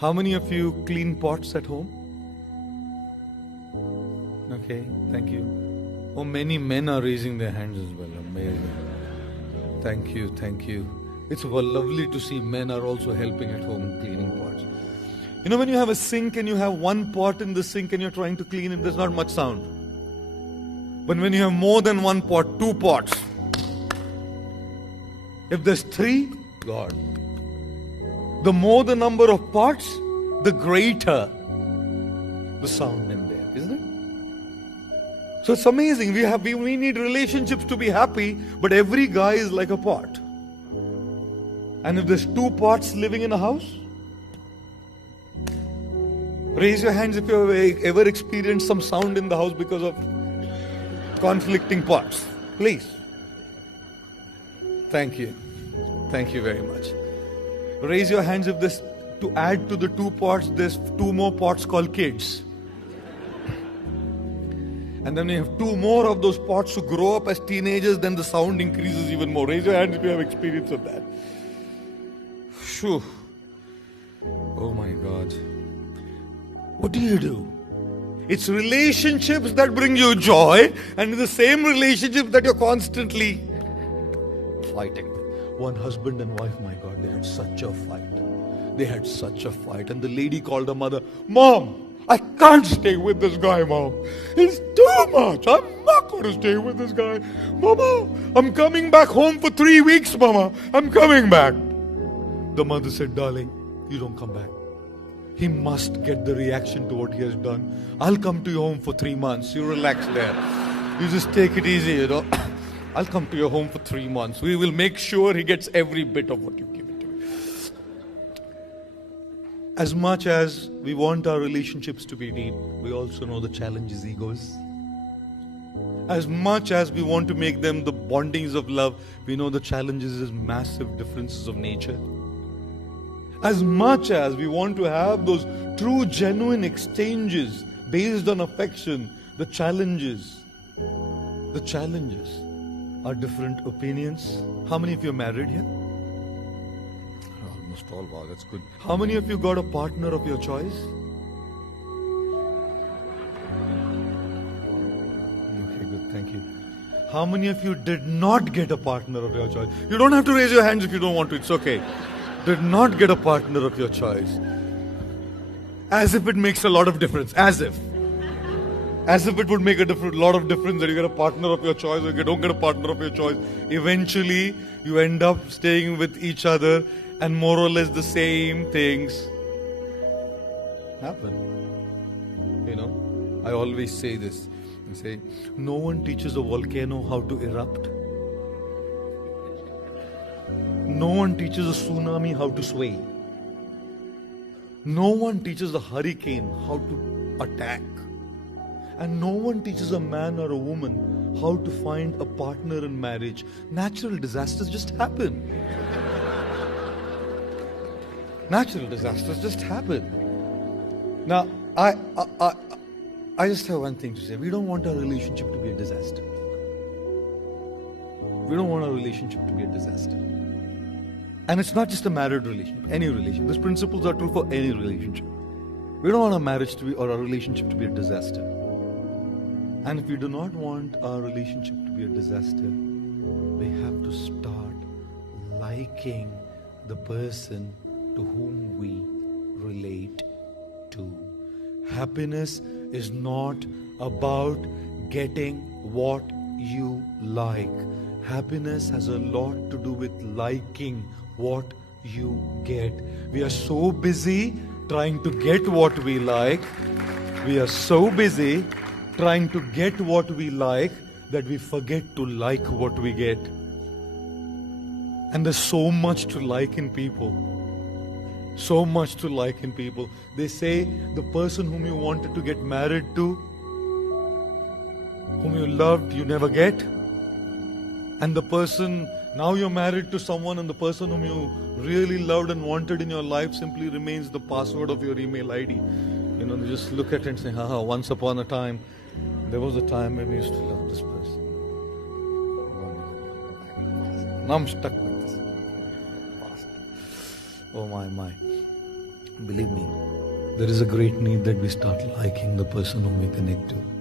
How many of you clean pots at home? Okay, thank you. Oh, many men are raising their hands as well. Amazing. Thank you, thank you. It's lovely to see men are also helping at home in cleaning pots. You know, when you have a sink and you have one pot in the sink and you're trying to clean it, there's not much sound. But when you have more than one pot, two pots, if there's three, God. The more the number of pots, the greater the sound in there, isn't it? So it's amazing. We need relationships to be happy, but every guy is like a pot. And if there's two pots living in a house, raise your hands if you have ever experienced some sound in the house because of conflicting pots. Please. Thank you. Thank you very much. Raise your hands if this, to add to the two pots, there's two more pots called kids. And then you have two more of those pots who grow up as teenagers, then the sound increases even more. Raise your hands if you have experience of that. Phew. Oh my God. What do? It's relationships that bring you joy, and the same relationships that you're constantly fighting. One husband and wife, my God, they had such a fight. They had such a fight. And the lady called her mother, Mom, I can't stay with this guy, Mom. It's too much. I'm not going to stay with this guy. Mama, I'm coming back home for 3 weeks, Mama. I'm coming back. The mother said, darling, you don't come back. He must get the reaction to what he has done. I'll come to your home for 3 months. You relax there. You just take it easy, you know. I'll come to your home for 3 months. We will make sure he gets every bit of what you give it to him. As much as we want our relationships to be deep, we also know the challenge is egos. As much as we want to make them the bondings of love, we know the challenges is massive differences of nature. As much as we want to have those true, genuine exchanges based on affection, the challenges are different opinions. How many of you are married here? Almost all. Wow, that's good. How many of you got a partner of your choice? Okay, good. Thank you. How many of you did not get a partner of your choice? You don't have to raise your hands if you don't want to. It's okay. Did not get a partner of your choice. As if it makes a lot of difference. As if it would make a lot of difference that you get a partner of your choice or you don't get a partner of your choice. Eventually, you end up staying with each other and more or less the same things happen. You know, I always say this. I say, no one teaches a volcano how to erupt. No one teaches a tsunami how to sway. No one teaches a hurricane how to attack. And no one teaches a man or a woman how to find a partner in marriage. Natural disasters just happen. Natural disasters just happen. Now, I just have one thing to say. We don't want our relationship to be a disaster. We don't want our relationship to be a disaster. And it's not just a married relationship, any relationship. These principles are true for any relationship. We don't want our marriage to be or our relationship to be a disaster. And if we do not want our relationship to be a disaster, we have to start liking the person to whom we relate to. Happiness is not about getting what you like. Happiness has a lot to do with liking what you get. We are so busy trying to get what we like. We are so busy trying to get what we like that we forget to like what we get. And there's so much to like in people. So much to like in people. They say the person whom you wanted to get married to, whom you loved, you never get. And the person, now you're married to someone, and the person whom you really loved and wanted in your life simply remains the password of your email ID. You know, you just look at it and say, haha, once upon a time, there was a time when we used to love this person. Now I'm stuck with this. Oh my. Believe me, there is a great need that we start liking the person whom we connect to.